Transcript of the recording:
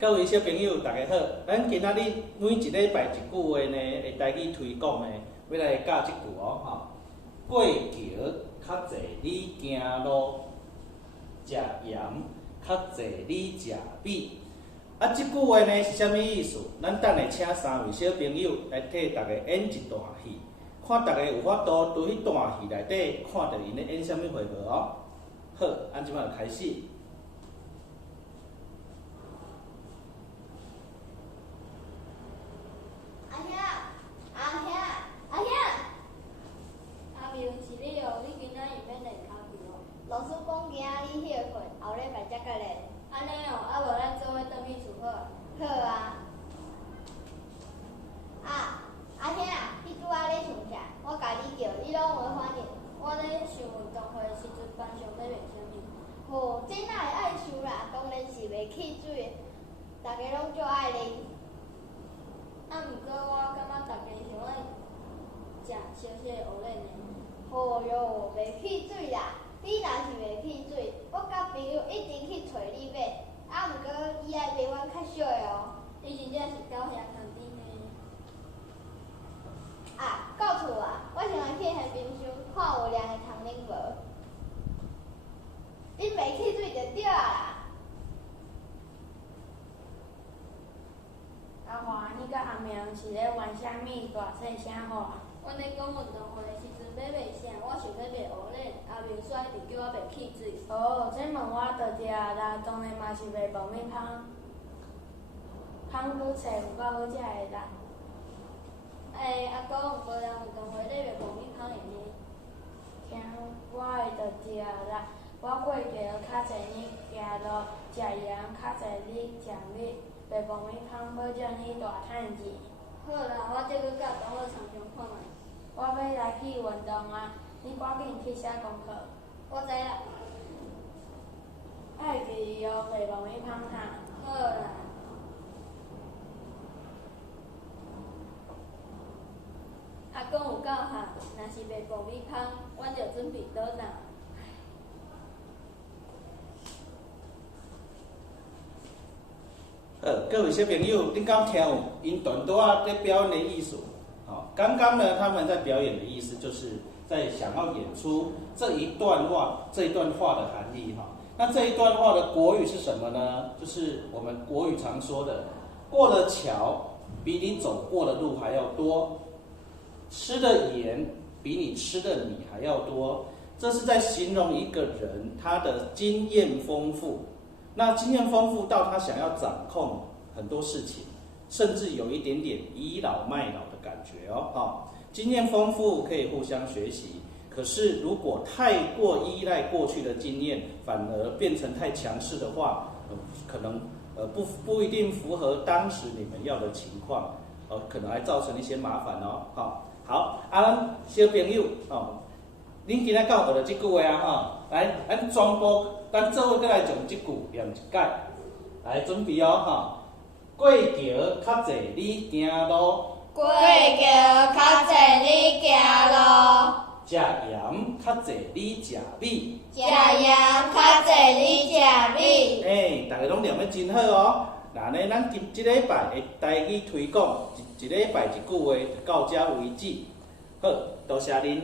各位小朋友，大家好！咱今仔日每一礼拜一句话呢，会台语推广呢，要来教一句哦，哈。过桥较济你行路，食盐较济你食米。啊，这句话呢是啥物意思？咱等下请三位小朋友来替大家演一段戏，看大家有法度伫迄段戏内底看到因咧演啥物货无哦。好，咱即摆就开始。老师讲今仔日歇困，后礼拜才过来。安尼哦，啊无咱做伙转去厝好啊。好啊。阿兄啊，你拄仔咧想啥？我甲你叫，你拢无反应。我咧想运动会时阵班上咧卖啥物？吼，这哪会爱想啦？当然是卖汽水的，大家拢足爱啉。啊，毋过我感觉大家上爱食烧烧的蚵仔呢。吼哟，卖汽水啦！你若是卖汽水，我甲朋友一定去找你买。啊，毋过伊爱卖阮较少的哦。伊真正是到遐kan甜呢。啊，到厝啊！我先来去下冰箱看有凉的通啉无。恁卖汽水就对啊啦。阿华，你甲阿明是咧玩啥物大细声话？阮咧讲运动会的时阵要卖啥？我想要卖蚵仔，阿明煞一直叫我卖汽水。哦，这问我就知啦，当然嘛是卖爆米香。香菇菜有够好食的啦。阿公，无人运动会咧卖爆米香的呢。听我的就知啦，我过桥较济你行路，食盐较济你食米，卖爆米香保证你大趁钱。好啦，我这个甲同学常常看卖。我要来去运动啊！你赶紧去写功课。我知啦。爱记忆哦，卖爆米香哈。好啦。阿公有教学，若是卖爆米香，阮就准备倒哪。各位小朋友，恁敢听有因团队啊在表演的意思？好，刚刚呢他们在表演的意思就是在想要演出这一段话的含义哈。那这一段话的国语是什么呢？就是我们国语常说的“过了桥比你走过的路还要多，吃的盐比你吃的米还要多”。这是在形容一个人他的经验丰富。那经验丰富到他想要掌控很多事情，甚至有一点点倚老卖老的感觉哦。经验丰富可以互相学习，可是如果太过依赖过去的经验，反而变成太强势的话，可能不一定符合当时你们要的情况，可能还造成一些麻烦哦。好，咱小朋友哦。恁今仔教学了这句话啊，吼，来，咱全部咱做伙过来从这句念一解，来准备哦，吼。过桥较济你行路，过桥较济你行路，食盐较济你食米，食盐较济你食米。大家拢念得真好哦。那呢，咱这礼拜的台语推广，一礼拜一句话就到这为止。好，多谢恁。